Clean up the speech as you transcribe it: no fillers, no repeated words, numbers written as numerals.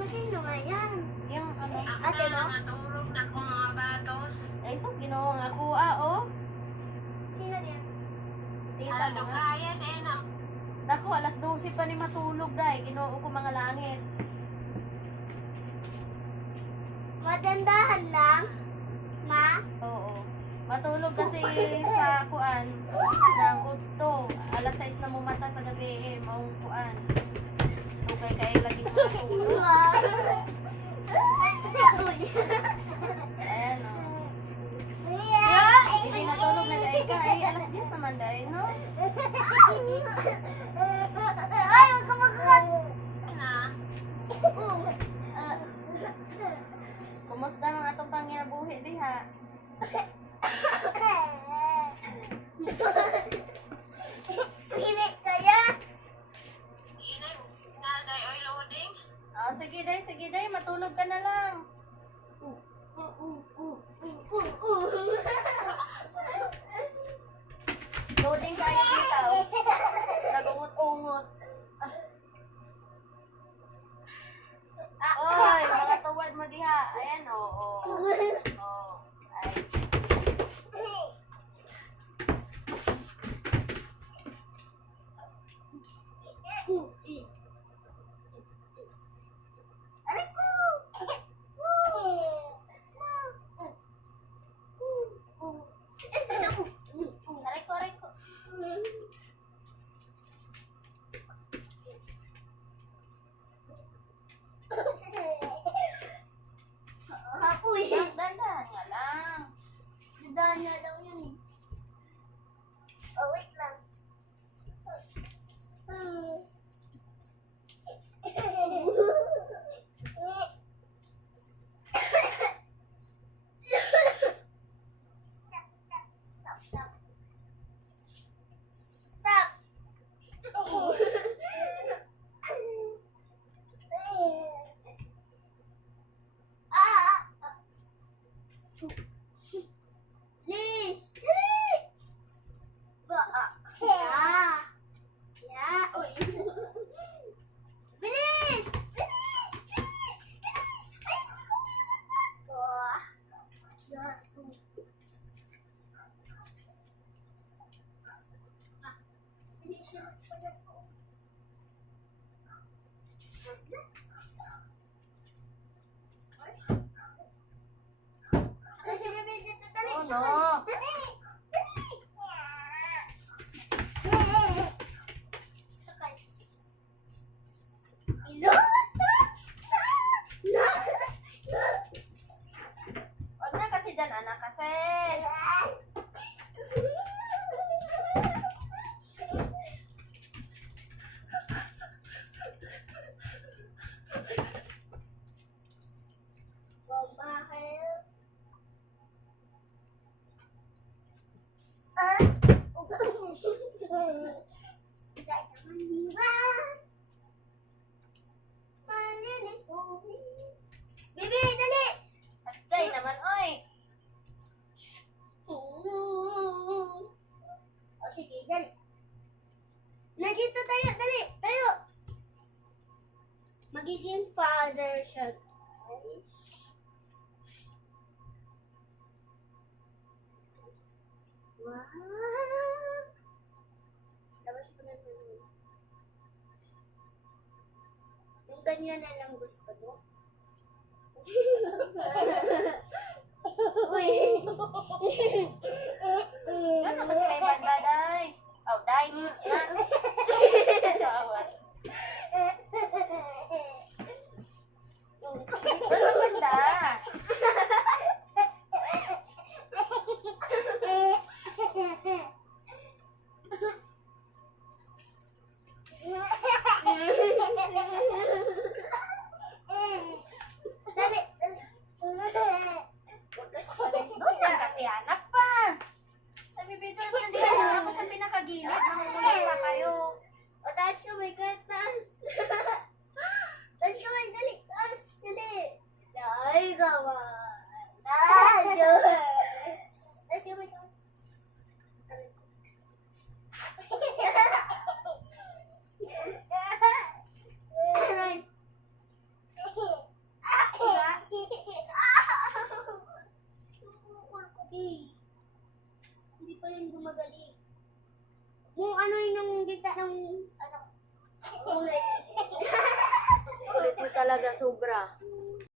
Masino nga yan? Yung ano. Ate mo? Natulog na ko mga batos. Ay, sus, ginawa nga ako, oh. Sino yan? Tita mo nga. Kaya din ang Naku, alas 12 pa ni matulog, day. Ginoo ko mga langit. Madandahan lang? Ma? Oo. Matulog kasi sa kuan ng utto. Alas 6 na mumata sa gabi, maong kuan. So, kaya lagi mo matulog. Ayan, oh. Hindi natulog na day ka. Ay, alas 10 naman, day, no? Ay, huwag ka makakat! na. Kumusta ang atong panginabuhi, di ha? Init kaya? Inay, naday oil loading. Oh, sige, day. Matulog ka na lang. Loading tayo dito. Nagungot-ungot. Oy, mga tuwad mo diha. Ayan, oo. Oh. Ay. Aray ko! Aray ko. Apoy! Dandan nga lang. Dadaan na daw yun eh. Oh, wait lang. Stop! Please! Yeah! Yeah! Uy! Bilis! Bilis! Bilis! Bilis! Ay! Oh, no. Huwag na kasi dyan, anak, kasi. Bibi, dali! Atay naman, oy. O sige, dali. Nandito tayo, dali, tayo. Magiging father siya, guys. Wow! Labas ko na naman. Yung ganyan na lang gusto mo. Uy! Ano kasi may banda, day? Oh, day. Tawad. Ano banda? Dali, dali. Doon yan kasi anak pa. Sabi, Pedro, hindi ako sa pinakagilid. Mamumulay pa kayo. O, taas ka, may gatas. magaling. Kung ano yun yung dita ng, ano, kulay. Kulit mo talaga sobra.